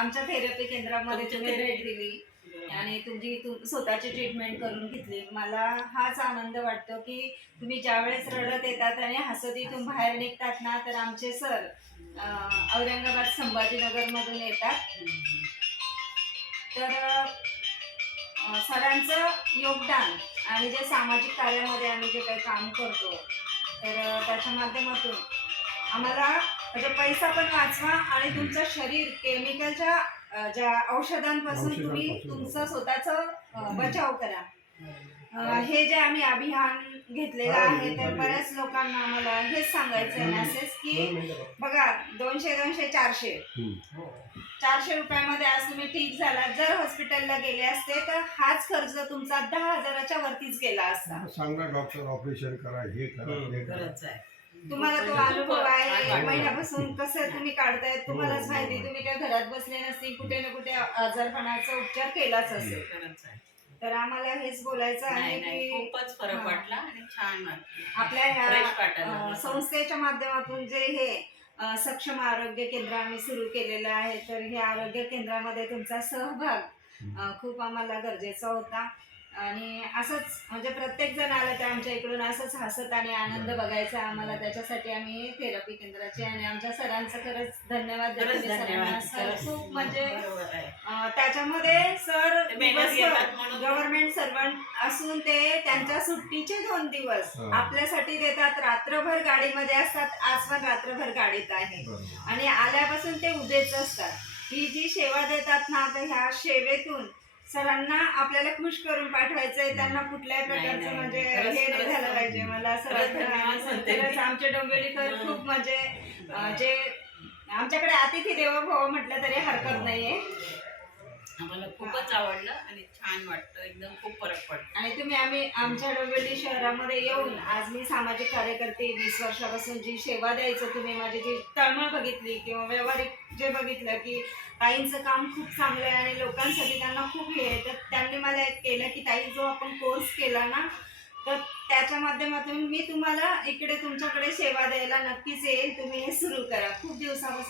आमच्या थेरपी केंद्रामध्ये तुम्ही भेट दिली आणि तुमची स्वतःची ट्रीटमेंट करून घेतली. मला हाच आनंद वाटतो की तुम्ही ज्यावेळेस रडत येतात आणि हसत इथून बाहेर निघतात ना, तर आमचे सर औरंगाबाद संभाजीनगरमधून येतात. तर सरांचं योगदान आणि जे सामाजिक कार्यामध्ये आम्ही जे काही काम करतो, तर त्याच्या माध्यमातून आम्हाला म्हणजे पैसा पण वाचवा आणि तुमचं शरीर केमिकलच्या ज्या औषधांपासून तुम्ही तुमचं स्वतःचं बचाव करा. हे जे आम्ही अभियान घेतलेलं आहे, तर बऱ्याच लोकांना आम्हाला हेच सांगायचं आहे मेसेज की बघा 200 200 400 रुपयामध्ये आज तुम्ही ठीक झाला. जर हॉस्पिटलला गेले असते तर हाच खर्च तुमचा 10,000च्या वरतीच गेला असता. सांगा डॉक्टर ऑपरेशन करा, हे करा, हे करा. तुम्हाला तो अनुभव आहे. 1 महिन्यापासून कसं तुम्ही काढताय तुम्हालाच माहिती. तुम्ही काय घरात बसले नसतील, कुठे ना कुठे आजारपणाचा उपचार केलाच असेल. तर आम्हाला हेच बोलायचं आहे की खूपच फरक वाटला आणि छान वाटलं. आपल्या ह्या संस्थेच्या माध्यमातून जे हे सक्षम आरोग्य केंद्र आम्ही सुरू केलेलं आहे, तर हे आरोग्य केंद्रामध्ये तुमचा सहभाग खूप आम्हाला गरजेचा होता. आणि असंच म्हणजे प्रत्येक जण आलं तर आमच्या इकडून असंच हसत आणि आनंद बघायचा आम्हाला. त्याच्यासाठी आम्ही थेरपी केंद्राचे आणि आमच्या सरांचं खरंच धन्यवाद देतो. सर खूप म्हणजे त्याच्यामध्ये सर गव्हर्नमेंट सर्वंट असून ते त्यांच्या सुट्टीचे 2 दिवस आपल्यासाठी देतात. रात्रभर गाडीमध्ये असतात. आज पण रात्रभर गाडीत आहे आणि आल्यापासून ते उभेच असतात. ही जी सेवा देतात ना, तर ह्या सेवेतून सरांना आपल्याला खुश करून पाठवायचंय. त्यांना कुठल्याही प्रकारचं म्हणजे हे नाही झालं पाहिजे. मला असं वाटतं आमचे डोंबिवलीकर खूप म्हणजे जे आमच्याकडे अतिथी देवो भव म्हटलं तरी हरकत नाहीये. आम्हाला खूपच आवडलं आणि छान वाटतं. एकदम खूप फरक पडतो. आणि तुम्ही आम्ही आमच्या डोंबिवली शहरामध्ये येऊन आज मी सामाजिक कार्यकर्ते 20 वर्षापासून जी सेवा द्यायचं तुम्ही माझी जी तळमळ बघितली किंवा व्यवहारिक जे बघितलं की ताईंचं काम खूप चांगलं आहे आणि लोकांसाठी त्यांना खूप हे आहे, तर त्यांनी मला एक केलं की ताई जो आपण कोर्स केला ना, तर त्याच्या माध्यमातून मी तुम्हाला इकडे तुमच्याकडे सेवा द्यायला नक्कीच येईल. तुम्ही हे सुरू करा. खूप दिवसापासून